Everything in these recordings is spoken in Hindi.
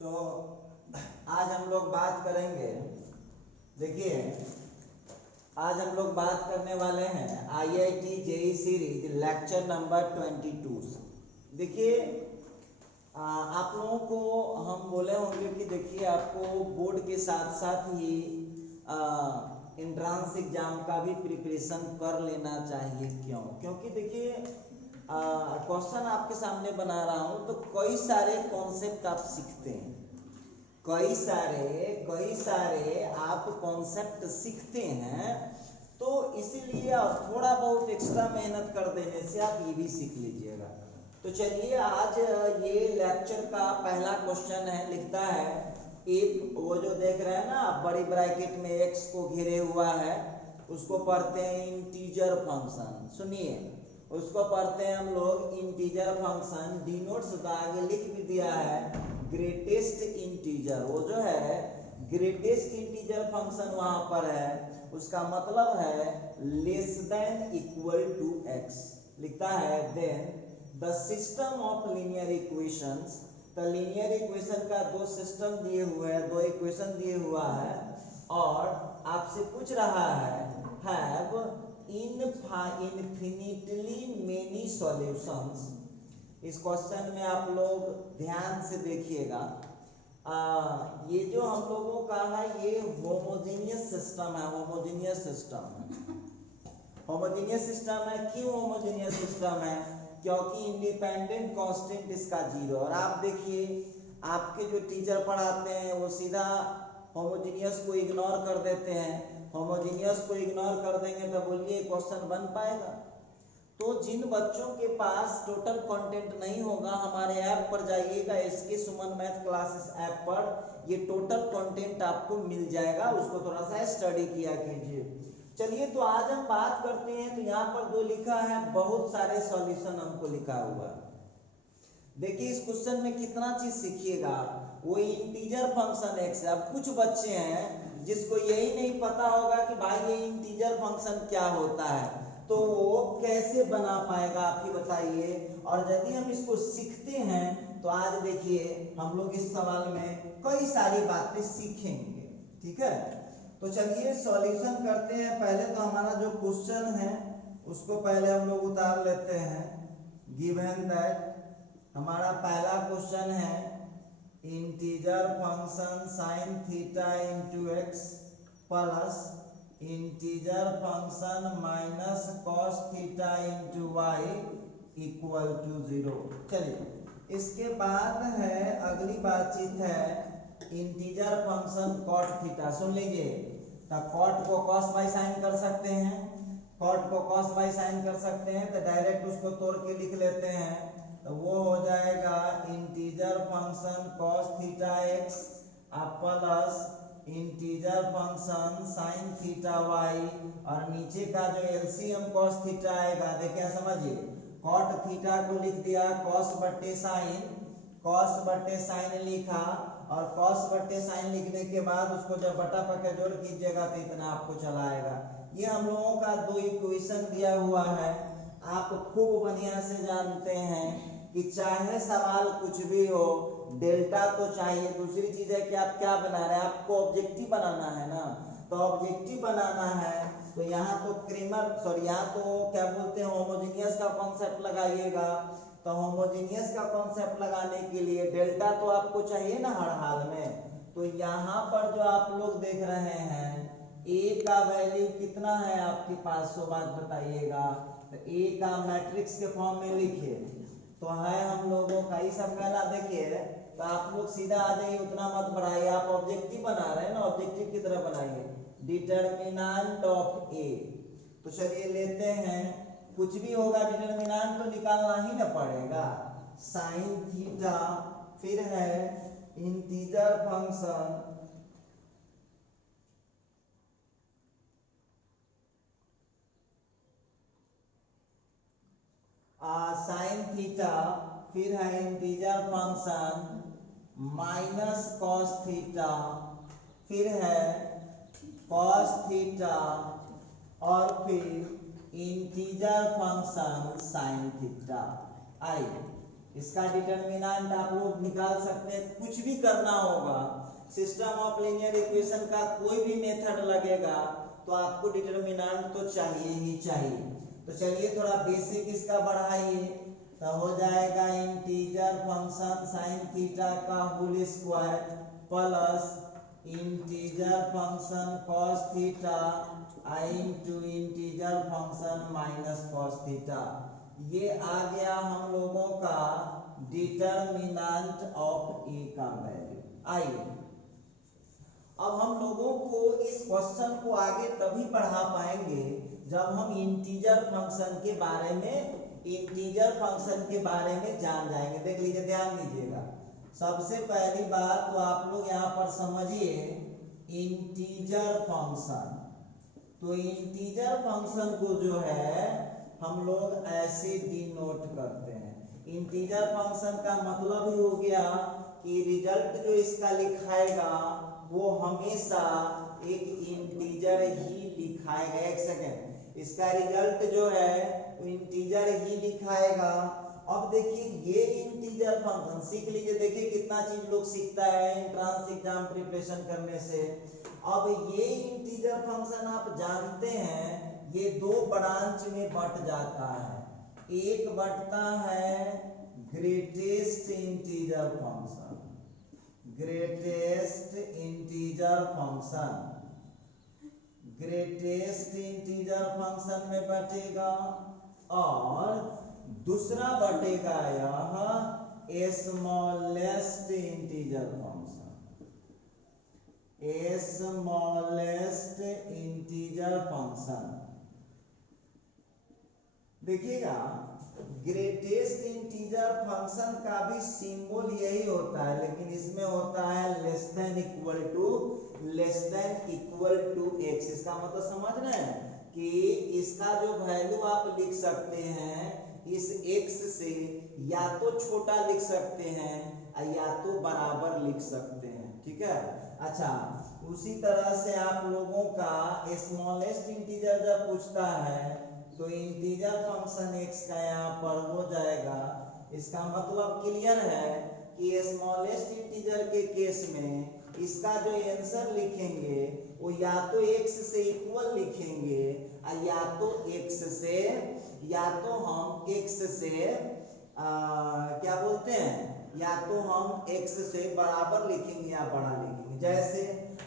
तो आज हम लोग बात करेंगे, देखिए आज हम लोग बात करने वाले हैं IIT JEE series lecture number 22। देखिए आप लोगों को हम बोले होंगे कि देखिए आपको बोर्ड के साथ साथ ही एंट्रांस एग्जाम का भी प्रिपरेशन कर लेना चाहिए। क्योंकि देखिए क्वेश्चन आपके सामने बना रहा हूँ तो कई सारे कॉन्सेप्ट आप सीखते हैं, कई सारे आप कॉन्सेप्ट सीखते हैं, तो इसीलिए थोड़ा बहुत एक्स्ट्रा मेहनत कर देने से आप ये भी सीख लीजिएगा। तो चलिए आज ये लेक्चर का पहला क्वेश्चन है, लिखता है इफ, वो जो देख रहे हैं ना बड़ी ब्रैकेट में x को घेरे हुआ है उसको पढ़ते हैं इंटीजर फंक्शन। सुनिए उसको पढ़ते हैं हम लोग इंटीजर फंक्शन, डिनोट्स का आगे लिख भी दिया है ग्रेटेस्ट इंटीजर। वो जो है ग्रेटेस्ट इंटीजर फंक्शन वहां पर है, उसका मतलब है less than equal to x। लिखता है then the system of linear equations, तो लीनियर इक्वेशन का दो सिस्टम दिए हुए हैं, दो इक्वेशन दिए हुआ है और आपसे पूछ रहा है हैव इनफिनिटली मेनी सॉल्यूशंस। इस क्वेश्चन में आप लोग ध्यान से देखिएगा, ये जो हम लोगों का है ये होमोजेनियस सिस्टम है, होमोजेनियस सिस्टम है। क्यों होमोजेनियस सिस्टम है? क्योंकि इंडिपेंडेंट कांस्टेंट इसका जीरो। और आप देखिए आपके जो टीचर पढ़ाते हैं वो सीधा होमोजेनियस को इग्नोर कर देते हैं। होमोजेनियस को इग्नोर कर देंगे तो बोलिए क्वेश्चन बन पाएगा? तो जिन बच्चों के पास टोटल कंटेंट नहीं होगा, हमारे ऐप पर जाइएगा, SK सुमन मैथ क्लासेस ऐप पर ये टोटल कंटेंट आपको मिल जाएगा, उसको थोड़ा सा स्टडी किया कीजिए। चलिए तो आज हम बात करते हैं। तो यहाँ पर दो लिखा है, बहुत सारे सॉल्यूशन हमको लिखा हुआ है। देखिए इस क्वेश्चन में कितना चीज सीखिएगा, वो इंटीजर फंक्शन x है। अब कुछ बच्चे हैं जिसको यही नहीं पता होगा कि भाई ये इंटीजर फंक्शन क्या होता है, तो वो कैसे बना पाएगा आप ही बताइए। और यदि हम इसको सीखते हैं तो आज देखिए हम लोग इस सवाल में कई सारी बातें सीखेंगे, ठीक है। तो चलिए सॉल्यूशन करते हैं। पहले तो हमारा जो क्वेश्चन है उसको पहले हम लोग उतार लेते हैं। गिवन दैट हमारा पहला क्वेश्चन है integer function sine theta into x plus integer function minus cos theta into y equal to 0। चलिए इसके बाद है अगली बातचीत है इंटीजर फंक्शन कॉट थीटा। सुन लीजिए, तो कॉट को कॉस बाई साइन कर सकते हैं, कॉट को कॉस बाई साइन कर सकते हैं, तो डायरेक्ट उसको तोड़ के लिख लेते हैं। तो वो हो जाएगा integer function cos theta x plus integer function sine theta y, और नीचे का जो एलसीएम कॉस थीटा आएगा, देखिए समझिए कॉट थीटा को लिख दिया कॉस बट्टे साइन, कॉस बट्टे साइन लिखा, और कॉस बट्टे साइन लिखने के बाद उसको जब बटा पके जोड़ कीजिएगा तो इतना आपको चला आएगा। ये हम लोगों का दो इक्वेशन दिया हुआ है। आप खूब बढ़िया से जानते हैं कि चाहे सवाल कुछ भी हो, डेल्टा तो चाहिए। दूसरी चीज है कि आप क्या बना रहे हैं, आपको ऑब्जेक्टिव बनाना है ना, तो ऑब्जेक्टिव बनाना है तो यहाँ तो यहाँ तो क्या बोलते हैं होमोजेनियस का कॉन्सेप्ट लगाइएगा। तो होमोजेनियस का कॉन्सेप्ट लगाने के लिए डेल्टा तो आपको चाहिए ना हर हाल में। तो यहाँ पर जो आप लोग देख रहे हैं ए का वैल्यू कितना है आपके पास, 100 बात बताइएगा। तो ए का मैट्रिक्स के फॉर्म में लिखिए, तो है हम लोगों का ये सब कहना। देखिए तो आप लोग सीधा आ जाइए, उतना मत बढ़ाइए। आप ऑब्जेक्टिव बना रहे हैं ना, ऑब्जेक्टिव की तरह बनाइए डिटरमिनेंट ऑफ ए। तो चलिए लेते हैं, कुछ भी होगा डिटरमिनेंट तो निकालना ही ना पड़ेगा। साइन थीटा, फिर है इंटीजर फंक्शन साइन थीटा, फिर है integer function minus cos theta, फिर है कॉस थीटा, और फिर इंटीजर फंक्शन साइन थीटा। आइए इसका डिटरमिनेंट आप लोग निकाल सकते हैं, कुछ भी करना होगा सिस्टम ऑफ लीनियर इक्वेशन का कोई भी मेथड लगेगा तो आपको डिटरमिनेंट तो चाहिए ही चाहिए। तो चलिए थोड़ा बेसिक इसका बढ़ाइए, तो हो जाएगा इंटीजर फंक्शन साइन थीटा का whole square plus integer function cos theta into integer function minus cos theta. ये आ गया हम लोगों का डिटरमिनेंट ऑफ ए का वैल्यू। आइए अब हम लोगों को इस क्वेश्चन को आगे तभी बढ़ा पाएंगे जब हम इंटीजर फंक्शन के बारे में जान जाएंगे। देख लीजिए, ध्यान दीजिएगा, सबसे पहली बात तो आप लोग यहाँ पर समझिए इंटीजर फंक्शन। तो इंटीजर फंक्शन को जो है हम लोग ऐसे डिनोट करते हैं। इंटीजर फंक्शन का मतलब ही हो गया कि रिजल्ट जो इसका लिखाएगा वो हमेशा एक इंटीजर ही लिखाएगा। एक सेकेंड, इसका रिजल्ट जो है वो इंटीजर ही लिखाएगा। अब देखिए ये इंटीजर फंक्शन सीख लीजिए, देखिए कितना चीज लोग सीखता है एंट्रेंस एग्जाम प्रिपरेशन करने से। अब ये इंटीजर फंक्शन आप जानते हैं ये दो ब्रांच में बट जाता है। एक बटता है greatest integer function, greatest integer function, greatest integer function में बटेगा, और दूसरा बटेगा यह smallest integer function, smallest integer function. देखिएगा ग्रेटेस्ट इंटीजर फंक्शन का भी सिंबल यही होता है, लेकिन इसमें होता है less than equal to x. इसका मतलब समझ रहे हैं कि इसका जो वैल्यू आप लिख सकते हैं इस x से या तो छोटा लिख सकते हैं या तो बराबर लिख सकते हैं, ठीक है। अच्छा, उसी तरह से आप लोगों का स्मॉलेस्ट इंटीजर जब पूछता है तो इंटीजर फंक्शन x का यहाँ पर हो जाएगा। इसका मतलब क्लियर है कि स्मॉलेस्ट इंटीजर के केस में इसका जो आंसर लिखेंगे वो या तो x से इक्वल लिखेंगे या तो हम x से क्या बोलते हैं, या तो हम x से बराबर लिखेंगे या बड़ा लिखेंगे। जैसे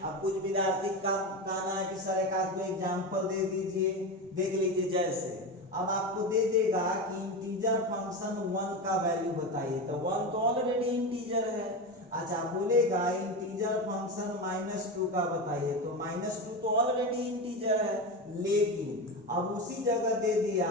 अब कुछ विद्यार्थी का कहना है कि सर एक आध को एग्जाम्पल दे दीजिए, देख लीजिए। जैसे अब आपको दे देगा कि इंटीजर फंक्शन 1 का वैल्यू बताइए, तो 1 तो ऑलरेडी इंटीजर है। अच्छा, बोलेगा इंटीजर फंक्शन -2 का बताइए, तो -2 तो ऑलरेडी इंटीजर है। लेकिन अब उसी जगह दे दिया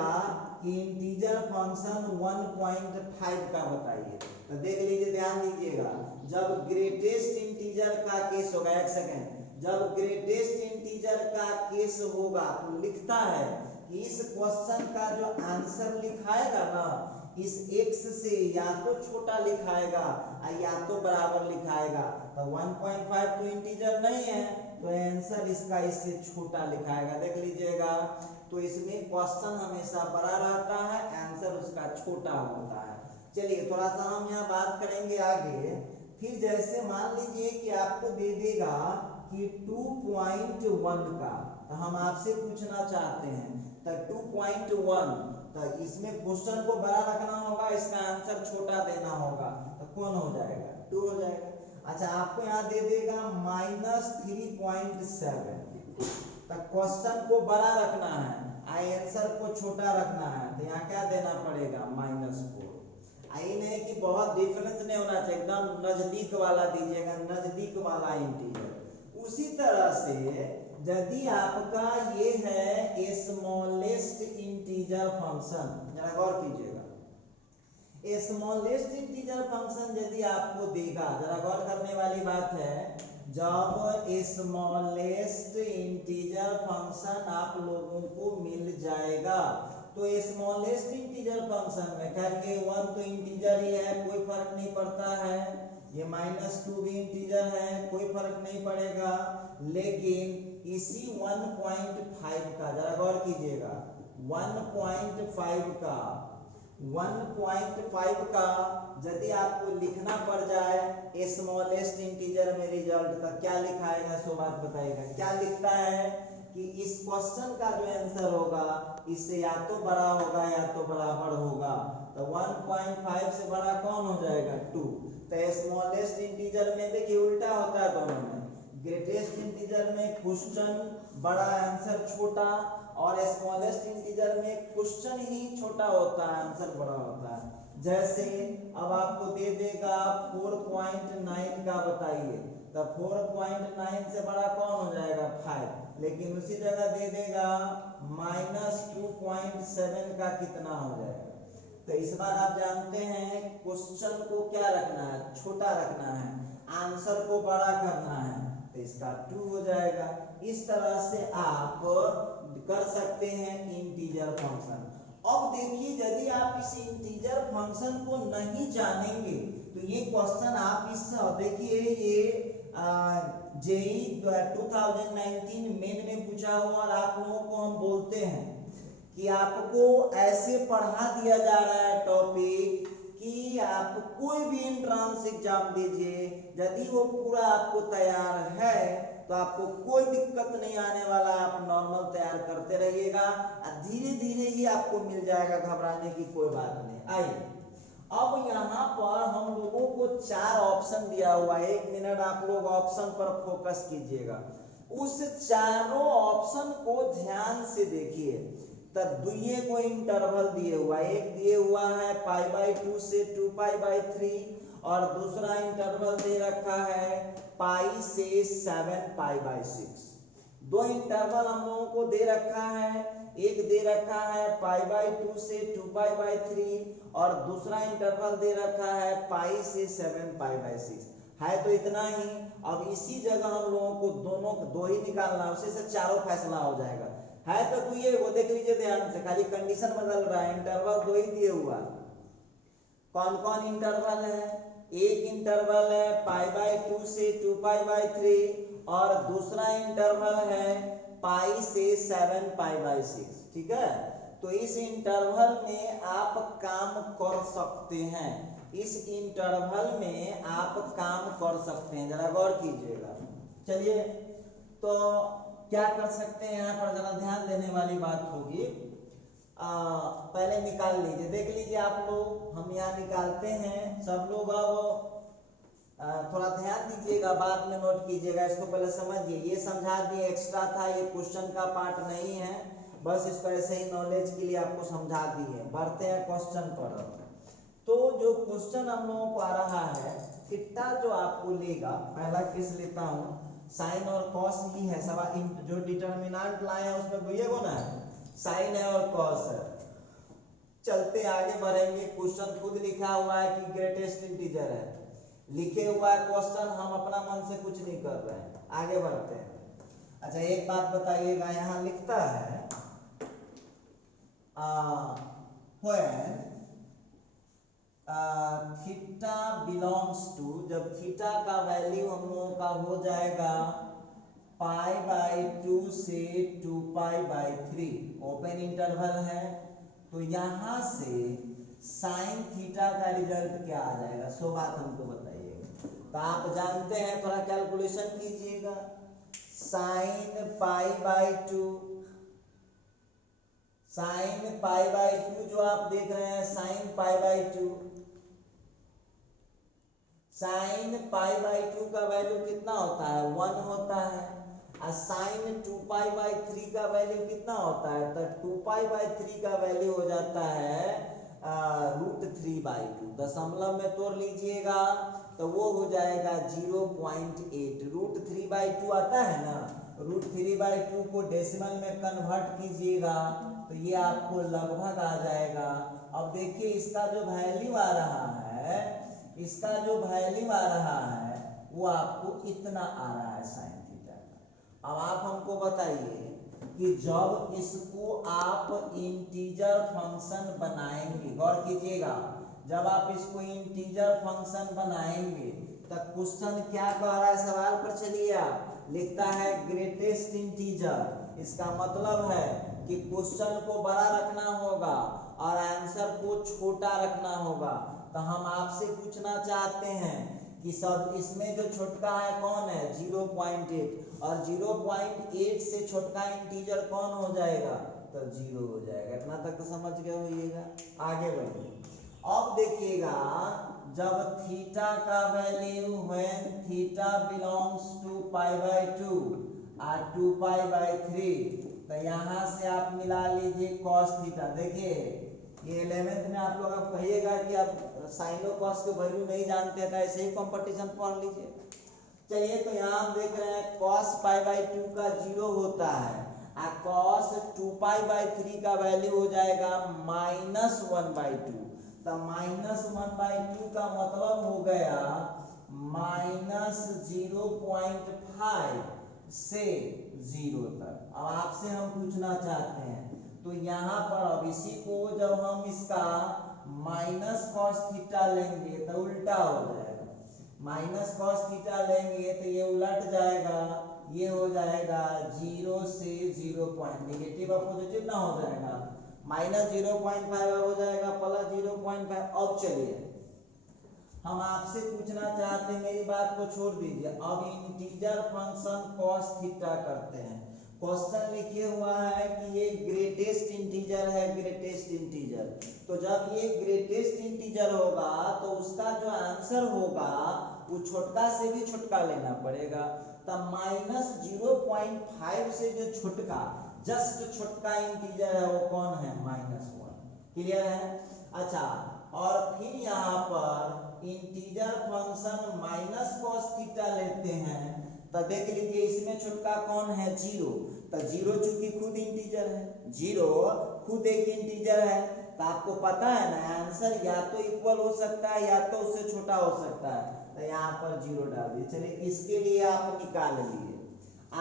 कि इंटीजर फंक्शन 1.5 का बताइए, तो देख लीजिए, ध्यान दीजिएगा, जब ग्रेटेस्ट इंटीजर का केस होगा, एक सेकेंड, जब ग्रेटेस्ट इंटीजर का केस होगा तो लिखता है कि इस क्वेश्चन का जो आंसर लिखाएगा ना इस x से या तो छोटा लिखाएगा या तो बराबर लिखाएगा। तो 1.5 तो इंटीजर नहीं है तो आंसर इसका इससे छोटा लिखाएगा। देख लीजिएगा, तो इसमें क्वेश्चन हमेशा बड़ा रहता है, आंसर उसका छोटा होता है। चलिए थोड़ा सा हम यहाँ बात करेंगे आगे। फिर जैसे मान लीजिए कि आपको दे देगा कि 2.1 का, तो हम आपसे पूछना चाहते हैं तो 2.1, तो इसमें क्वेश्चन को बड़ा रखना होगा, इसका आंसर छोटा देना होगा, तो कौन हो जाएगा, 2 हो जाएगा। अच्छा, आपको यहाँ दे देगा -3.7, तो क्वेश्चन को बड़ा रखना है, आंसर को छोटा रखना है, तो यहाँ क्या देना पड़ेगा, -4। आई नहीं कि बहुत डिफरेंस नहीं होना चाहिए, एकदम नजदीक वाला दीजिएगा, नजदीक वाला इंटीजर। उसी तरह से यदि आपका ये है स्मॉलेस्ट इंटीजर फंक्शन, जरा गौर कीजिएगा, स्मॉलेस्ट इंटीजर फंक्शन यदि आपको देगा, जरा गौर करने वाली बात है, जब स्मॉलेस्ट इंटीजर फंक्शन आप लोगों को मिल जाएगा तो स्मॉलेस्ट इंटीजर फंक्शन में कहेंगे 1 तो इंटीजर ही है, कोई फर्क नहीं पड़ता है, ये -2 भी इंटीजर है, कोई फर्क नहीं पड़ेगा। लेकिन इसी 1.5 का, जरा गौर कीजिएगा, 1.5 का 1.5 का यदि आपको लिखना पड़ जाए स्मॉलेस्ट इंटीजर में रिजल्ट का क्या लिखाएगा, सो बात बताएगा। क्या लिखता है कि इस क्वेश्चन का जो आंसर होगा इससे या तो बड़ा होगा या तो बराबर होगा। तो 1.5 से बड़ा कौन हो जाएगा, 2। तो स्मॉलेस्ट इंटीजर में देखिए उल्टा होता है दोनों में, ग्रेटेस्ट इंटीजर में क्वेश्चन बड़ा आंसर छोटा, और स्मॉलेस्ट इंटीजर में क्वेश्चन ही छोटा होता है आंसर बड़ा होता है। जैसे अब आपको दे देगा 4.9 का बताइए, तो 4.9 से बड़ा कौन हो जाएगा, 5, लेकिन उसी जगह दे देगा -2.7 का कितना हो जाएगा। तो इस बार आप जानते हैं क्वेश्चन को क्या रखना है, छोटा रखना है, आंसर को बड़ा करना है, तो इसका 2 हो जाएगा। इस तरह से आप कर सकते हैं इंटीजर फंक्शन। अब देखिए यदि आप इस इंटीजर फंक्शन को नहीं जानेंगे तो ये क्वेश्चन आप इस देखिए ये जेईई 2019 मेन में पूछा हुआ, और आप लोगों को हम बोलते हैं कि आपको ऐसे पढ़ा दिया जा रहा है टॉपिक कि आप कोई भी एंट्रेंस एग्जाम दीजिए, यदि वो पूरा आपको तैयार है तो आपको कोई दिक्कत नहीं आने वाला, आप नॉर्मल तैयार करते रहिएगा, धीरे धीरे ही आपको मिल जाएगा, घबराने की कोई बात नहीं। आइए अब यहाँ पर हम लोगों को 4 ऑप्शन दिया हुआ है, 1 मिनट आप लोग ऑप्शन पर फोकस कीजिएगा, उस चारों ऑप्शन को ध्यान से देखिए। तब दुइये को इंटरवल दिए हुआ है, एक दिए हुआ है π/2 से 2π/3, और दूसरा इंटरवल दे रखा है π से 7π/6। 2 इंटरवल हम लोगों को दे रखा है, एक दे रखा है π/2 से 2π/3 और दूसरा इंटरवल दे रखा है π से 7π/6। है तो इतना ही। अब इसी जगह हम लोगों को दोनों दो ही निकालना, उसी से चारों फैसला हो जाएगा। है तो ये वो देख लीजिए ध्यान से, खाली कंडीशन बदल रहा है, इंटरवल 2 ही दिए हुआ। कौन कौन इंटरवल है, एक इंटरवल है π/2 से 2π/3 और दूसरा इंटरवल है π से 7π/6। ठीक है, तो इस इंटरवल में आप काम कर सकते हैं, इस इंटरवल में आप काम कर सकते हैं, जरा गौर कीजिएगा। चलिए तो क्या कर सकते हैं, यहाँ पर जरा ध्यान देने वाली बात होगी। पहले निकाल लीजिए, देख लीजिए आप लोग, हम यहाँ निकालते हैं सब लोग। अब थोड़ा ध्यान दीजिएगा, बाद में नोट कीजिएगा, इसको पहले समझिए। ये समझा दिए, एक्स्ट्रा था, ये क्वेश्चन का पार्ट नहीं है, बस इसको ऐसे ही नॉलेज के लिए आपको समझा दिए। बढ़ते हैं क्वेश्चन पर। तो जो क्वेश्चन हम लोगों को आ रहा है, थीटा जो आपको लेगा, पहला केस लेता हूँ, साइन और कॉस ही है, सवाल जो डिटरमिनेंट लाए हैं उसमें दुइये को ना है, साइन है और कॉस है। चलते आगे बढ़ेंगे, क्वेश्चन खुद लिखा हुआ है कि ग्रेटेस्ट इंटीजर है, लिखे हुआ है क्वेश्चन, हम अपना मन से कुछ नहीं कर रहे हैं, आगे बढ़ते हैं। अच्छा एक बात बताइएगा, यहाँ लिखता है when थीटा बिलोंग्स टू, जब थीटा का वैल्यू हम लोगों का हो जाएगा π/2 से 2π/3, ओपन इंटरवल है, तो यहाँ से साइन थीटा का रिजल्ट क्या आ जाएगा, सो बात हमको बताइएगा। तो आप जानते हैं, थोड़ा कैलकुलेशन कीजिएगा, साइन π/2, साइन π/2 जो आप देख रहे हैं, साइन π/2, साइन π/2 का वैल्यू कितना होता है, 1 होता है, और साइन 2π/3 का वैल्यू कितना होता है, तो 2π/3 का वैल्यू हो जाता है √3/2। दशमलव में तोड़ लीजिएगा तो वो हो जाएगा 0.8। √3/2 आता है ना, √3/2 को डेसिमल में कन्वर्ट कीजिएगा तो ये आपको लगभग आ जाएगा। अब देखिए इसका जो वैल्यू आ रहा है, इसका जो वैल्यू आ रहा है वो आपको इतना आ रहा है साइन थीटा का। अब आप हमको बताइए कि जब इसको आप इंटीजर फंक्शन बनाएंगे, गौर कीजिएगा, जब आप इसको इंटीजर फंक्शन बनाएंगे तो क्वेश्चन क्या कह रहा है, सवाल पर चलिए, आप लिखता है ग्रेटेस्ट इंटीजर, इसका मतलब है कि क्वेश्चन को बड़ा रखना होगा और आंसर को छोटा रखना होगा। तो हम आपसे पूछना चाहते हैं कि सब इसमें जो छोटका है कौन है 0.8 और 0.8 से छोटका इंटीजर कौन हो जाएगा तो 0 हो जाएगा। इतना तक तो समझ गए होइएगा। आगे बढ़िए। अब देखिएगा जब थीटा का value when theta belongs to π/2 और 2π/3 तो यहाँ से आप मिला लीजिए cos थीटा। देखिए ये 11th में आप लोग अब कहिएगा कि आप साइनो कॉस के वैल्यू नहीं जानते थे, ऐसे ही कंपटीशन पढ़ लीजिए। चलिए तो यहाँ हम देख रहे हैं cos π/2 का 0 होता है और cos 2π/3 का वैल्यू हो जाएगा -1/2। तो -1/2 का मतलब हो गया -0.5 से 0 तक। अब आपसे हम पूछना चाहते हैं तो यहाँ पर अब इसी को जब हम इसका माइनस कॉस थीटा लेंगे तो उल्टा हो जाएगा। माइनस कॉस थीटा लेंगे तो ये उलट जाएगा, ये हो जाएगा 0 से 0 पॉइंट नेगेटिव और पॉजिटिव ना हो जाएगा, -0.5 हो जाएगा +0.5। अब चलिए हम आपसे पूछना चाहते हैं, मेरी बात को छोड़ दीजिए, अब इंटीजर फंक्शन कॉस थीटा करते हैं। क्वेश्चन लिखे हुआ है कि ये ग्रेटेस्ट इंटीजर है, ग्रेटेस्ट इंटीजर। तो जब ये ग्रेटेस्ट इंटीजर होगा तो उसका जो आंसर होगा वो छोटका से भी छोटका लेना पड़ेगा। तो -0.5 से जो छोटका जस्ट छोटका इंटीजर है वो कौन है -1। क्लियर है? अच्छा, और फिर यहाँ पर integer function minus cos theta लेते हैं तो देख लीजिए इसमें छोटका कौन है 0। तो 0 चूंकि खुद इंटीजर है, 0 खुद एक इंटीजर है, तो आपको पता है ना आंसर या तो इक्वल हो सकता है या तो उससे छोटा हो सकता है। तो यहाँ पर 0 डाल दिए। चलिए इसके लिए आप निकाल लिए,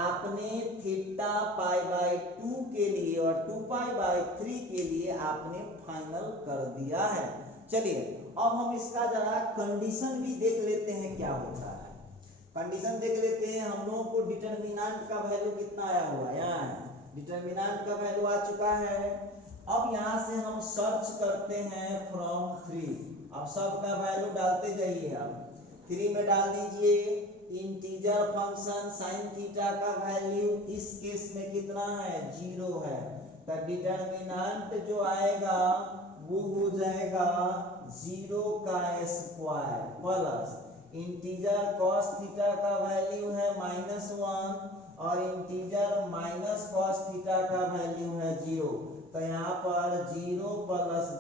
आपने थीटा π/2 के लिए और 2π/3 के लिए आपने फाइनल कर दिया है। चलिए अब हम इसका जरा कंडीशन भी देख लेते हैं क्या होता है। कंडीशन देख लेते हैं। हम लोगों को डिटरमिनेंट का वैल्यू कितना आया हुआ है, यहाँ डिटरमिनेंट का वैल्यू आ चुका है। अब यहाँ से हम सर्च करते हैं फ्रॉम 3। अब सब का वैल्यू डालते जाइए। आप 3 में डाल दीजिए इंटीजर फंक्शन साइन थीटा का वैल्यू इस केस में कितना है 0 है। तो डिटरमिनेंट जो आएगा वो हो जाएगा 0 का square plus integer cos theta का वैल्यू है -1 और इंटीजर माइनस cos थीटा का वैल्यू है 0। तो यहाँ पर 0 +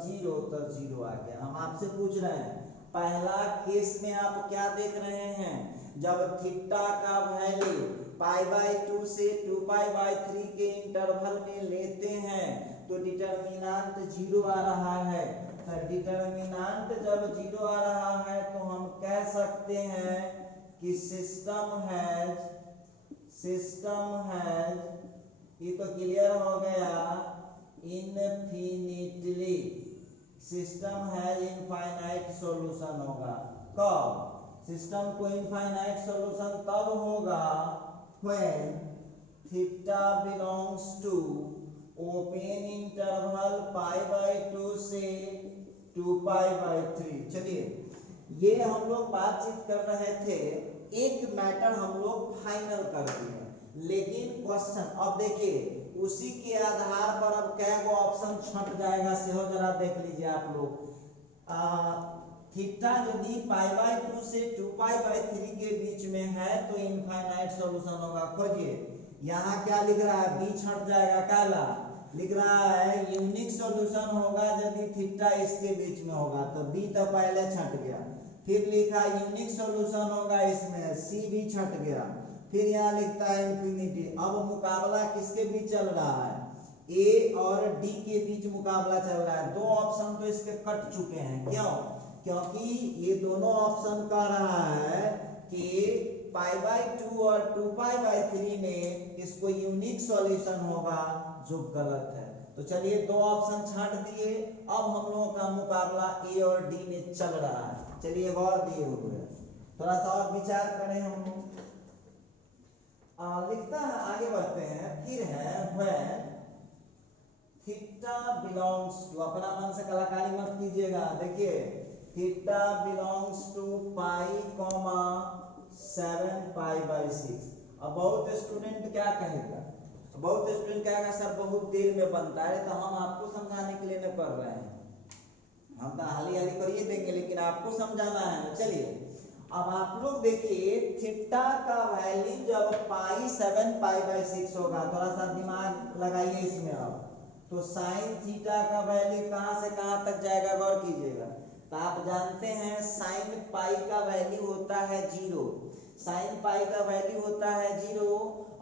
0 तो 0 आ गया। हम आपसे पूछ रहे हैं पहला केस में आप क्या देख रहे हैं, जब थीटा का वैल्यू π/2 से 2π/3 के इंटरवल में लेते हैं तो डिटरमिनेंट 0 आ रहा है। तो डिटरमिनेंट जब 0 आ रहा है तो हम कह सकते हैं कि सिस्टम हैज, ये तो क्लियर हो गया, infinitely, system has infinite solution होगा। कब? सिस्टम को इनफाइनाइट सॉल्यूशन तब होगा when theta belongs to open interval π/2 से 2π/3। चलिए ये हम लोग बातचीत कर रहे थे, एक मैटर हम लोग फाइनल कर दिए, लेकिन क्वेश्चन अब देखिए उसी के आधार पर अब क्या गो ऑप्शन छट जाएगा से हो जरा देख लीजिए आप लोग। थीटा यदि π/2 से 2π/3 के बीच में है तो इनफाइनाइट सॉल्यूशन होगा। खोजिए यहाँ क्या लिख रहा है, बी छट जाएगा, काला लिख रहा है यूनिक सॉल्यूशन होगा यदि थीटा इसके बीच में होगा, तो बी तो पहले छट गया। फिर लिखा यूनिक सॉल्यूशन होगा इसमें, सी भी छट गया। फिर यहाँ लिखता है इनफिनिटी। अब मुकाबला किसके बीच चल रहा है, ए और डी के बीच मुकाबला चल रहा है। दो ऑप्शन तो इसके कट चुके हैं, क्यों? क्योंकि ये दोनों ऑप्शन कह रहा है कि π/2 और 2π/3 में इसको यूनिक सॉल्यूशन होगा, जो गलत है। तो चलिए दो ऑप्शन छांट दिए। अब हम लोगों का मुकाबला ए और डी में चल रहा है। चलिए और दिए हुए थोड़ा सा और विचार करें हम लोग। लिखता है, आगे बढ़ते हैं। फिर है व्हेन थीटा बिलोंग्स टू, अपना मन से कलाकारी मत कीजिएगा, देखिए theta belongs to pi comma 7 pi by 6। अब बहुत स्टूडेंट क्या कहेगा, बहुत स्टूडेंट कहेगा सर बहुत देर में बनता है, तो हम आपको समझाने के लिए न कर रहे हैं, हम तो हाली हाली करिए देंगे लेकिन आपको समझाना है। चलिए अब आप लोग देखिए थीटा का वैल्यू जब पाई 7 पाई बाई 6 होगा, थोड़ा सा दिमाग लगाइए इसमें। अब तो साइन थीटा का वैल्यू कहाँ से कहाँ तक जाएगा, गौर कीजिएगा। तो आप जानते हैं साइन पाई का वैल्यू होता है 0, साइन पाई का वैल्यू होता है 0,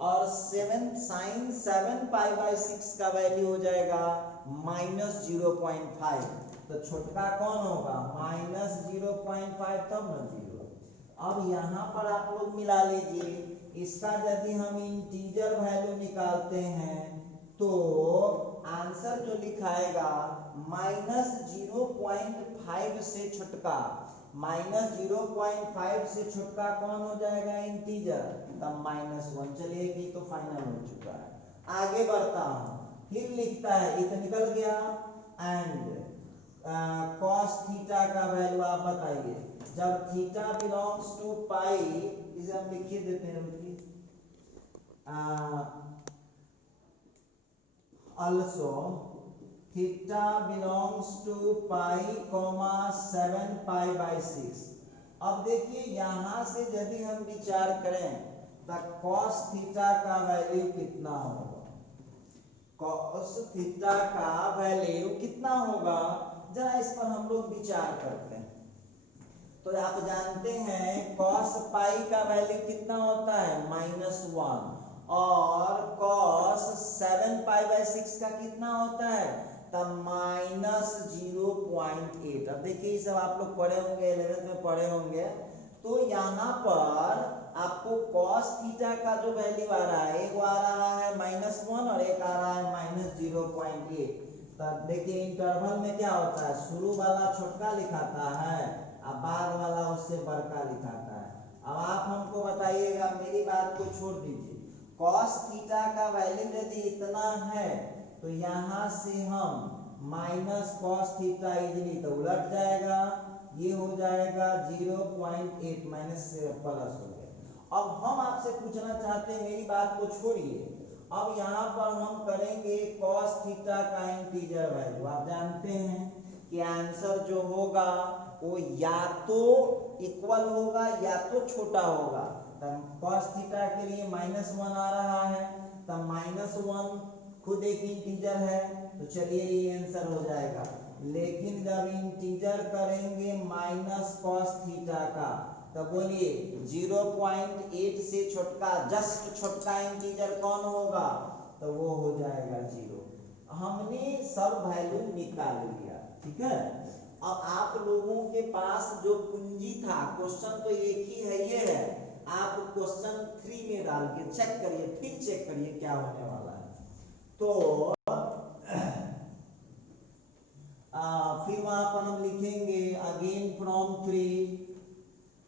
और 7 साइन 7 पाई बाई 6 का वैल्यू हो जाएगा -0.5। तो छोटका कौन होगा, -0.5, तब न 0। अब यहाँ पर आप लोग मिला लीजिए, इसका यदि हम इंटीजर वैल्यू निकालते हैं तो आंसर जो लिखाएगा -0.5 से छोटका, -0.5 से छोटका कौन हो जाएगा, इंटीजर, तब -1। चलिए कि तो फाइनल हो चुका है। आगे बढ़ता हूँ, फिर लिखता है, ये तो निकल गया, एंड cos थीटा का वैल्यू आप बताइए, जब थीटा बिलोंग्स टू पाई, इसे हम लिखिए देते हैं, रुकिए, also theta belongs to pi comma 7 pi by 6। अब देखिए यहाँ से यदि हम विचार करें तो cos थीटा का वैल्यू कितना होगा, cos थीटा का वैल्यू कितना होगा, जरा इस पर हम लोग विचार करते हैं। तो आप जानते हैं cos पाई का वैल्यू कितना होता है, -1, और cos 7 पाई बाई 6 का कितना होता है, तब -0.8। अब देखिए ये सब आप लोग पढ़े होंगे, 11th में पढ़े होंगे। तो यहाँ पर आपको cos थीटा का जो वैल्यू आ रहा है, एक आ रहा है -1 और एक आ रहा है -0.8। तब देखिए इंटरवल में क्या होता है, शुरू वाला छोटका लिखाता है, अब बाद वाला उससे बड़का लिखाता है। अब आप हमको बताइएगा, मेरी बात को छोड़ दीजिए, cos थीटा का वैल्यू यदि इतना है तो यहाँ से हम माइनस cos थीटा इजली तो उलट जाएगा, ये हो जाएगा 0.8 माइनस से प्लस हो गया। अब हम आपसे पूछना चाहते हैं, मेरी बात को छोड़िए, अब यहाँ पर हम करेंगे cos थीटा का इंटीजर वैल्यू। आप जानते हैं कि आंसर जो होगा वो या तो इक्वल होगा या तो छोटा होगा। तब cos थीटा के लिए -1 आ रहा है, तब -1 खुद एक इंटीजर है, तो चलिए ये आंसर हो जाएगा। लेकिन जब इंटीजर करेंगे -cos थीटा का, तब बोलिए 0.8 से छोटका, जस्ट छोटका इंटीजर कौन होगा, तो वो हो जाएगा 0। हमने सब वैल्यू निकाल लिया, ठीक है। अब आप लोगों के पास जो कुंजी था, क्वेश्चन तो एक ही है, ये है, आप क्वेश्चन 3 में डाल के चेक करिए, फिर चेक करिए क्या होने वाला है। तो फिर वहां पर हम लिखेंगे अगेन फ्रॉम 3,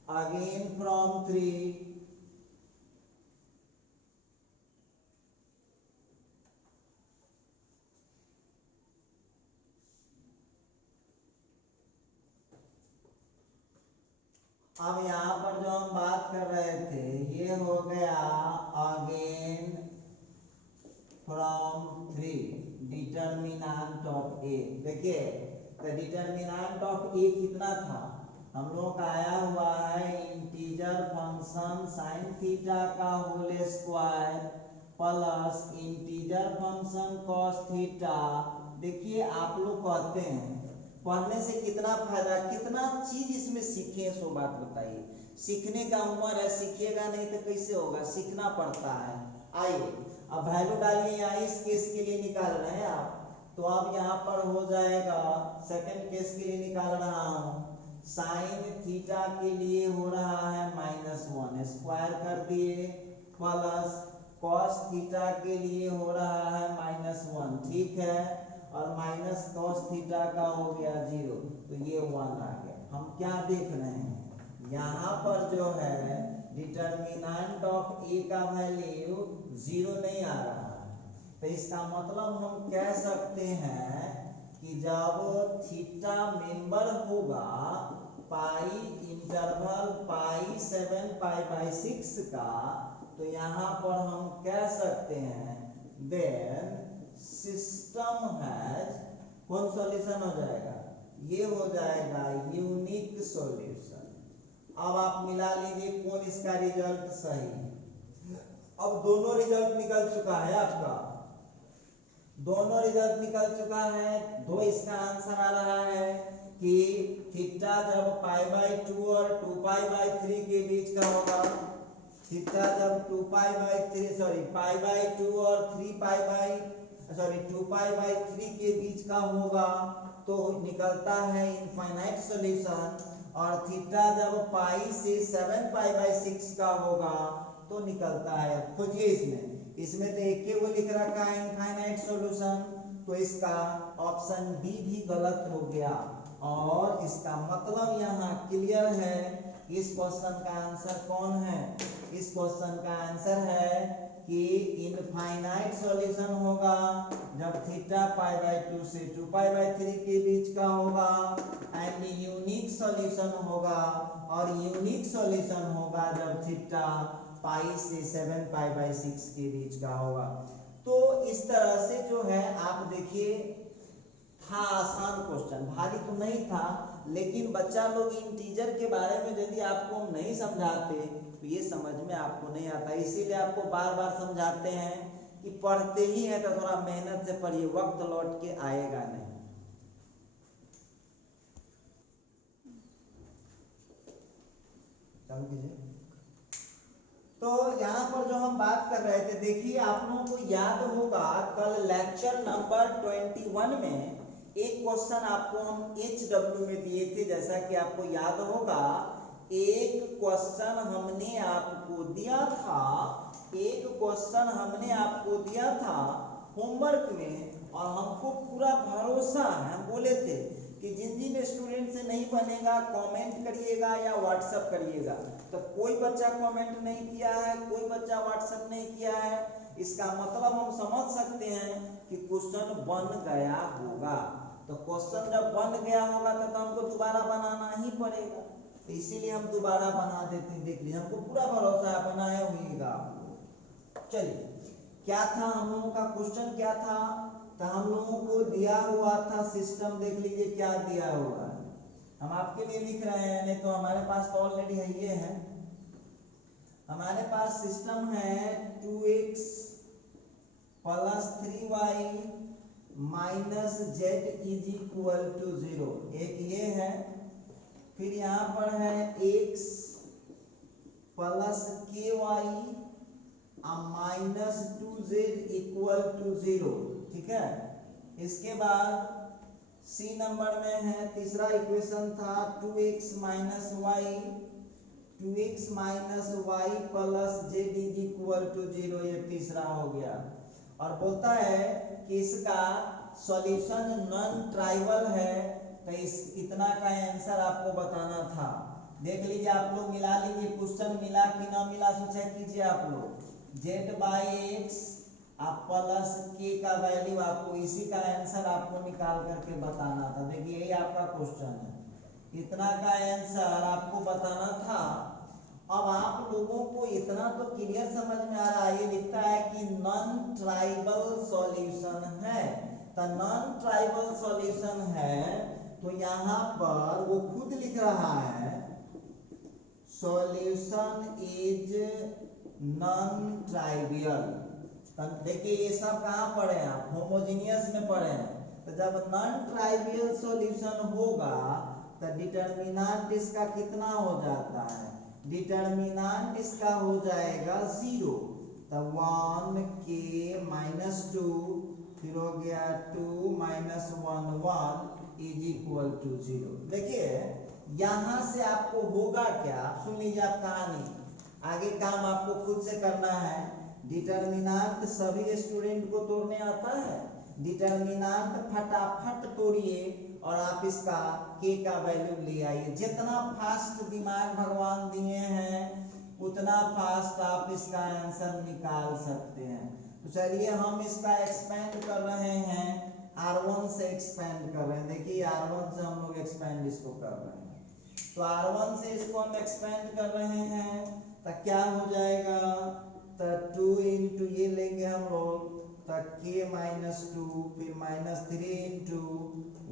अगेन फ्रॉम 3, अब यहाँ पर जो हम बात कर रहे थे, ये हो गया अगेन फ्रॉम 3 डिटर्मिनेंट ऑफ ए। देखिए तो डिटर्मिनेंट ऑफ ए कितना था, हम लोग का आया हुआ है इंटीजर फंक्शन साइन थीटा का whole square plus integer function cos theta. देखिए आप लोग कहते हैं पढ़ने से कितना फायदा, कितना चीज इसमें सीखे, सो बात बताइए। सीखने का उम्र है, सीखिएगा नहीं तो कैसे होगा, सीखना पड़ता है। आइए अब वैल्यू डालिए, यहाँ इस केस के लिए निकाल रहे हैं आप, तो अब यहाँ पर हो जाएगा, सेकंड केस के लिए निकाल रहा हूँ, साइन थीटा के लिए हो रहा है -1 स्क्वायर कर दिए, प्लस कॉस थीटा के लिए हो रहा है -1, ठीक है, और माइनस कॉस थीटा का हो गया 0, तो ये 1 आ गया। हम क्या देख रहे हैं, यहाँ पर जो है डिटर्मिनेंट ऑफ ए का वैल्यू 0 नहीं आ रहा है, तो इसका मतलब हम कह सकते हैं कि जब थीटा मेंबर होगा पाई इंटरवल पाई 7 पाई बाई 6 का, तो यहाँ पर हम कह सकते हैं देन सिस्टम हैज कौन सॉल्यूशन हो जाएगा, ये हो जाएगा यूनिक सॉल्यूशन। अब आप मिला लीजिए कौन इसका रिजल्ट सही है। अब दोनों रिजल्ट निकल चुका है आपका, दोनों रिजल्ट निकल चुका है। दो इसका आंसर आ रहा है कि थीटा जब पाई बाई 2 और 2 पाई बाई 3 के बीच का होगा, थीटा जब 2 pi by 3 sorry pi by 2 और 3 pi by sorry 2 pi by 3 के बीच का होगा तो निकलता है इनफाइनाइट सॉल्यूशन। और थीटा जब पाई से 7 पाई बाई 6 का होगा तो निकलता है, खोजिए इसमें तो एक के वो लिख रखा है इनफाइनाइट सॉल्यूशन, तो इसका ऑप्शन डी भी गलत हो गया। और इसका मतलब यहाँ क्लियर है इस क्वेश्चन का आंसर कौन है, इस क्वेश्चन का आंसर है कि इनफाइनाइट सॉल्यूशन होगा जब थीटा पाई बाई 2 से 2 पाई बाई 3 के बीच का होगा, एंड यूनिक सॉल्यूशन होगा और यूनिक सॉल्यूशन होगा जब थीटा पाई से 7 पाई बाई 6 के बीच का होगा। तो इस तरह से जो है आप देखिए था आसान क्वेश्चन, भारी तो नहीं था, लेकिन बच्चा लोग इंटीजर के बारे में यदि आपको हम नहीं समझाते तो ये समझ में आपको नहीं आता। इसीलिए आपको बार बार समझाते हैं कि पढ़ते ही हैं तो थोड़ा मेहनत से पढ़िए, वक्त लौट के आएगा नहीं। चालू कीजिए। तो यहाँ पर जो हम बात कर रहे थे, देखिए आप लोगों को याद होगा कल लेक्चर नंबर 21 में एक क्वेश्चन आपको हम HW में दिए थे। जैसा कि आपको याद होगा एक क्वेश्चन हमने आपको दिया था, एक क्वेश्चन हमने आपको दिया था होमवर्क में, और हमको पूरा भरोसा है, हम बोले थे कि जिन जिन स्टूडेंट से नहीं बनेगा कमेंट करिएगा या व्हाट्सएप करिएगा। तो कोई बच्चा कमेंट नहीं किया है, कोई बच्चा व्हाट्सएप नहीं किया है, इसका मतलब हम समझ सकते हैं कि क्वेश्चन बन गया होगा। तो क्वेश्चन जब बन गया होगा तो हमको दोबारा बनाना ही पड़ेगा, तो इसीलिए हम दोबारा बना देते हैं। देख लीजिए हमको पूरा भरोसा है, बनाया हुईगा। चलिए क्या था हम लोगों का क्वेश्चन, क्या था, तो हम लोगों को दिया हुआ था सिस्टम, देख लीजिए क्या दिया हुआ है, हम आपके लिए लिख रहे हैं, नहीं तो हमारे पास तो ऑलरेडी है, ये है हमारे पास सिस्टम है 2x plus 3y minus z is equal to 0, एक ये है, फिर यहाँ पर है x plus ky minus 2z equal to 0, ठीक है। इसके बाद सी नंबर में है तीसरा इक्वेशन था 2x minus y, 2x minus y plus z is equal to 0, ये तीसरा हो गया। और बोलता है कि इसका सॉल्यूशन नॉन ट्राइवल है, तो इस इतना का आंसर आपको बताना था। देख लीजिए आप लोग मिला लीजिए, क्वेश्चन मिला कि ना मिला सोचा कीजिए आप लोग। जेड बाई एक्स आप प्लस के का वैल्यू आपको इसी का आंसर आपको निकाल करके बताना था। देखिए यही आपका क्वेश्चन है, इतना का आंसर आपको बताना था। अब आप लोगों को इतना तो क्लियर समझ में आ रहा है, ये लिखता है कि नॉन ट्राइबल सॉल्यूशन है, तो नॉन ट्राइबल सॉल्यूशन है, तो यहाँ पर वो खुद लिख रहा है सॉल्यूशन इज नॉन ट्राइवियल। देखिए ये सब कहाँ पढ़े हैं आप, होमोजेनियस में पढ़े हैं। तो जब नॉन ट्राइवियल सॉल्यूशन होगा तो डिटर्मिनेंट इसका कितना हो जाता है, डिटर्मिनेंट इसका हो जाएगा 0, तो 1k माइनस 2, फिर हो गया 2 माइनस 1 1 इज इक्वल टू 0। देखिए यहां से आपको होगा क्या, सुन लीजिए आप कहानी, आगे काम आपको खुद से करना है। डिटर्मिनेंट सभी स्टूडेंट को तोड़ने आता है, डिटर्मिनेंट फटाफट तोड़िए और आप इसका k का वैल्यू ले आइए। जितना फास्ट दिमाग भगवान दिए हैं उतना फास्ट आप इसका आंसर निकाल सकते हैं। तो चलिए हम इसका एक्सपेंड कर रहे हैं, R1 से एक्सपेंड कर रहे हैं। देखिए R1 से हम लोग एक्सपेंड इसको कर रहे हैं, तो R1 से इसको हम एक्सपेंड कर रहे हैं तो क्या हो जाएगा, तो 2 इंटू ये लेंगे हम लोग तो k माइनस 2, फिर minus 3 into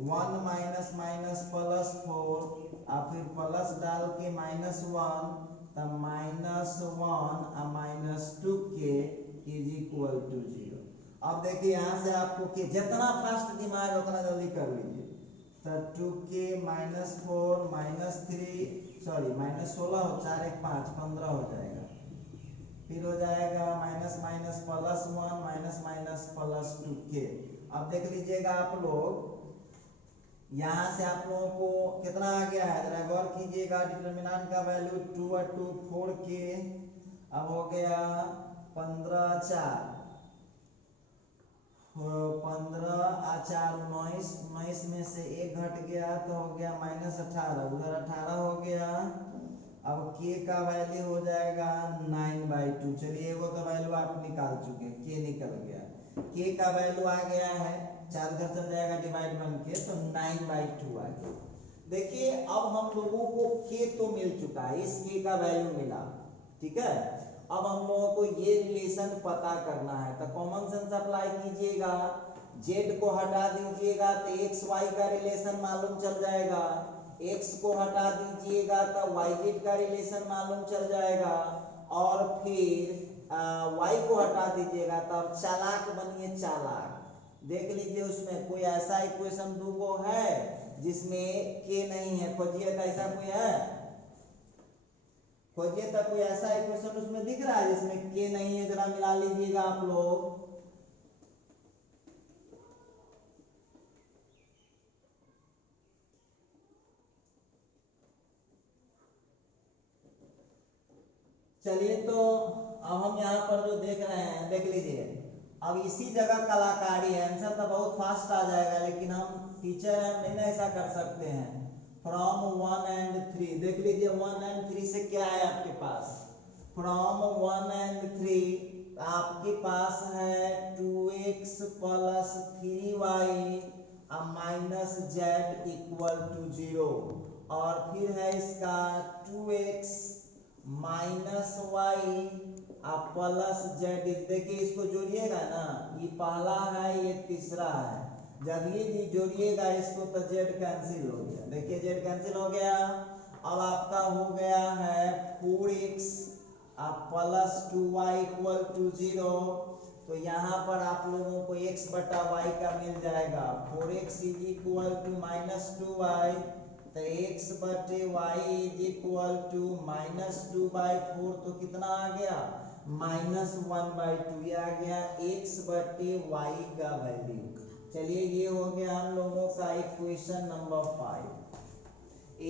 1 minus minus plus 4 और फिर प्लस डाल के माइनस 1 तो माइनस 1 और minus 2k is equal to 0। अब देखिए यहाँ से आपको के जितना फास्ट दिमाग उतना जल्दी कर लीजिए, तो 2k minus 4 minus 3 sorry minus 16 हो 4 1 5 15 हो जाएगा, फिर हो जाएगा minus minus plus 1 minus minus plus 2k। अब देख लीजिएगा आप लोग, यहाँ से आप लोगों को कितना आ गया है, जरा गौर कीजिएगा। डिटरमिनेंट का वैल्यू 2 और 2 4k, अब हो गया 15 4 15 और 4 19, 19 में से एक घट गया तो हो गया माइनस 18, उधर 18 हो गया। अब k का वैल्यू हो जाएगा 9/2। चलिए वो तो वैल्यू आप निकाल चुके हैं, k निकल गया, k का वैल्यू आ गया है 4 घर चल जाएगा डिवाइड बन के तो 9/2 आ गया। देखिए अब हम लोगों को k तो मिल चुका है, इस k का वैल्यू मिला, ठीक है। अब हम लोगों को ये रिलेशन पता करना है, तो कॉमन सेंस अप्लाई कीजिएगा, z को हटा दीजिएगा तो x y का रिलेशन मालूम चल जाएगा, x को हटा दीजिएगा तो yz का रिलेशन मालूम चल जाएगा, और फिर y को हटा दीजिएगा तब चालाक बनिए चालाक। देख लीजिए उसमें कोई ऐसा इक्वेशन दूगो है जिसमें k नहीं है, खोजिए तो ऐसा कोई है, खोजिए तब कोई ऐसा इक्वेशन उसमें दिख रहा है जिसमें k नहीं है, जरा मिला लीजिएगा आप लोग। चलिए तो अब हम यहाँ पर जो देख रहे हैं देख लीजिए, अब इसी जगह कलाकारी है, आंसर तो बहुत फास्ट आ जाएगा लेकिन हम टीचर हैं, नहीं ना ऐसा कर सकते हैं। फ्रॉम 1 and 3 देख लीजिए, 1 and 3 से क्या है आपके पास, फ्रॉम 1 and 3 आपके पास है 2x plus 3y minus z equal to 0, और फिर है इसका 2x minus y plus Z. देखिए इसको जोड़िएगा ना, ये पहला है ये तीसरा है, जब ये जोड़िएगा इसको तो जेड कैंसिल हो गया, देखिए जेड कैंसिल हो गया। अब आपका हो गया है 4x plus 2y equal to 0, तो यहाँ पर आप लोगों को x बटा y का मिल जाएगा, 4x is equal to minus 2y, तो x बटे y is equal to minus 2/4, तो कितना आ गया माइनस 1/2, ये आ गया x बटे y का वैल्यू। चलिए ये हो गया हम लोगों का इक्वेशन नंबर 5,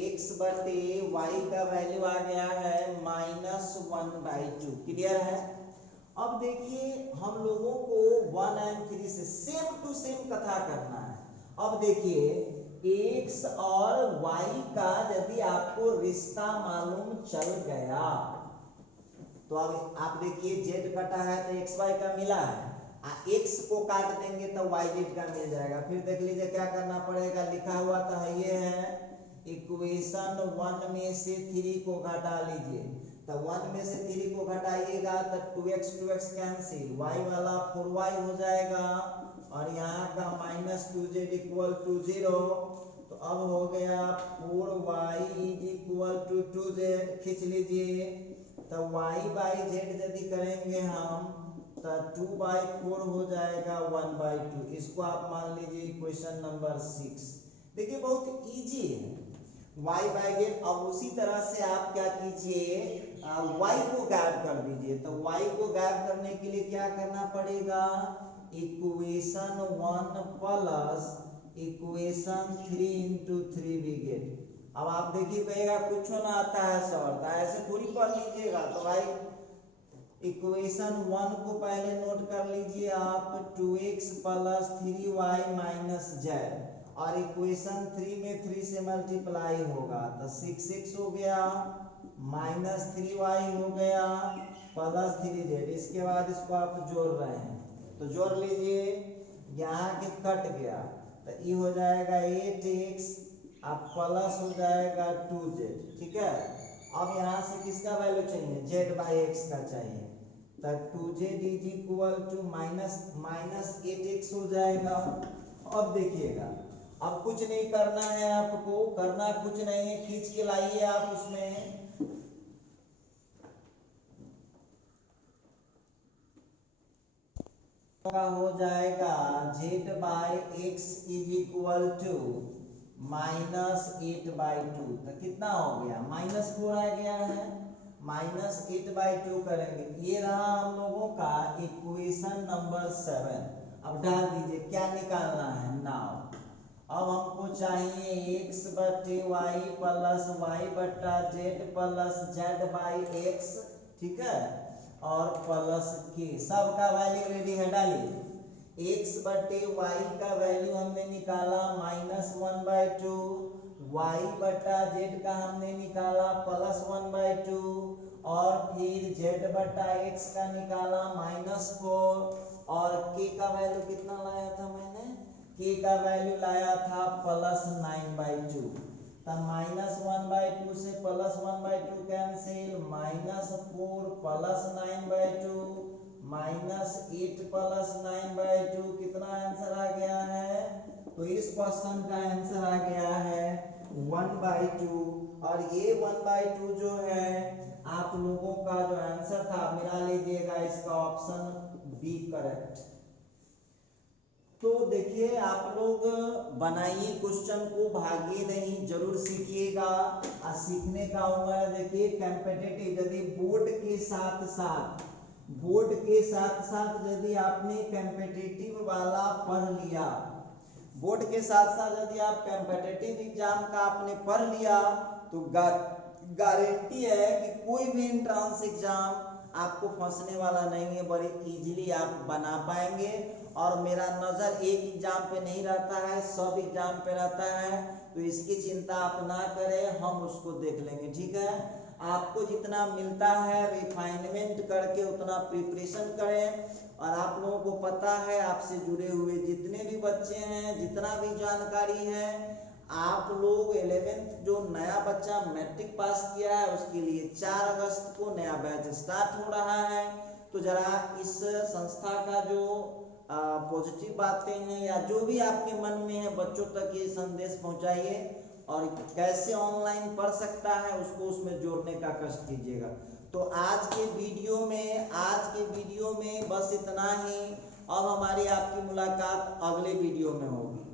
x बटे y का वैल्यू आ गया है माइनस 1/2, क्लियर है। अब देखिए हम लोगों को 1 and 3 से सेम टू सेम कथा करना है। अब देखिए x और y का यदि आपको रिश्ता मालूम चल गया तो अब आप देखिए z कटा है तो xy का मिला है, x को काट देंगे तो yz का मिल जाएगा। फिर देख लीजिए क्या करना पड़ेगा, लिखा हुआ तो है ये है, इक्वेशन 1 में से 3 को घटा लीजिए, तो 1 में से 3 को घटाइएगा तो 2x कैंसिल, y वाला 4y हो जाएगा, और यहाँ का माइनस 2z इक्वल टू 0, तो अब हो गया 4y is equal to 2z, खींच लीजिए, तो y/z यदि करेंगे हम तो 2/4 हो जाएगा 1/2, इसको आप मान लीजिए इक्वेशन नंबर 6। देखिए बहुत इजी है y/z। अब उसी तरह से आप क्या कीजिए, y को गायब कर दीजिए, तो y को गायब करने के लिए क्या करना पड़ेगा, equation 1 plus equation 3 into 3 we get. अब आप देखिए कहेगा कुछ ना आता है सर, तो ऐसे थोड़ी पढ़ लीजिएगा, तो भाई इक्वेशन 1 को पहले नोट कर लीजिए आप, 2x plus 3y minus Z, और इक्वेशन 3 में 3 से मल्टीप्लाई होगा तो 6x हो गया, माइनस 3y हो गया, प्लस 3z। इसके बाद इसको आप जोड़ रहे हैं तो जोड़ लीजिए, यहाँ के कट गया तो ये हो जाएगा 8x, अब प्लस हो जाएगा 2z, ठीक है। अब यहाँ से किसका वैल्यू चाहिए, z/x का चाहिए, तो 2z is equal to minus 8x हो जाएगा। अब देखिएगा, अब कुछ नहीं करना है, आपको करना कुछ नहीं है, खींच के लाइए आप उसमें, का हो जाएगा z/x इज इक्वल टू -8/2, तो कितना हो गया, -4 आ गया है, -8/2 करेंगे। ये रहा हम लोगों का इक्वेशन नंबर 7। अब डाल दीजिए, क्या निकालना है नाउ। अब हमको चाहिए x बटे y प्लस y बटा z प्लस z/x, ठीक है, और प्लस के सबका वैल्यू रेडी है, डालिए। x बटे y का वैल्यू हमने निकाला -1/2, y बटा z का हमने निकाला +1/2, और फिर z बटा x का निकाला -4, और k का वैल्यू कितना लाया था मैंने, k का वैल्यू लाया था +9/2, तब -1/2 से +1/2 कैंसिल, -4 + 9/2 -8 + 9/2, कितना आंसर आ गया है, तो इस क्वेश्चन का आंसर आ गया है 1/2। और ये 1/2 जो है आप लोगों का जो आंसर था, मिला लीजिएगा, इसका ऑप्शन बी करेक्ट। तो देखिए, आप लोग बनाइए क्वेश्चन को, भागिए नहीं, जरूर सीखिएगा। और सीखने का उम्र देखिए कॉम्पिटिटिव, यदि बोर्ड के साथ साथ यदि आपने कॉम्पिटिटिव वाला पढ़ लिया, बोर्ड के साथ साथ यदि आप कॉम्पिटिटिव एग्जाम का आपने पढ़ लिया, तो गारंटी है कि कोई भी एंट्रेंस एग्जाम आपको फंसने वाला नहीं है, बड़े इजीली आप बना पाएंगे। और मेरा नज़र एक एग्जाम पे नहीं रहता है, सब एग्जाम पे रहता है, तो इसकी चिंता आप ना करें, हम उसको देख लेंगे, ठीक है। आपको जितना मिलता है रिफाइनमेंट करके उतना प्रिपरेशन करें। और आप लोगों को पता है, आपसे जुड़े हुए जितने भी बच्चे हैं, जितना भी जानकारी है, आप लोग 11th जो नया बच्चा मैट्रिक पास किया है उसके लिए 4 अगस्त को नया बैच स्टार्ट हो रहा है। तो जरा इस संस्था का जो पॉजिटिव बातें हैं या जो भी आपके मन में है, बच्चों तक ये संदेश पहुंचाइए, और कैसे ऑनलाइन पढ़ सकता है उसको उसमें जोड़ने का कष्ट कीजिएगा। तो आज के वीडियो में बस इतना ही। अब हमारी आपकी मुलाकात अगले वीडियो में होगी।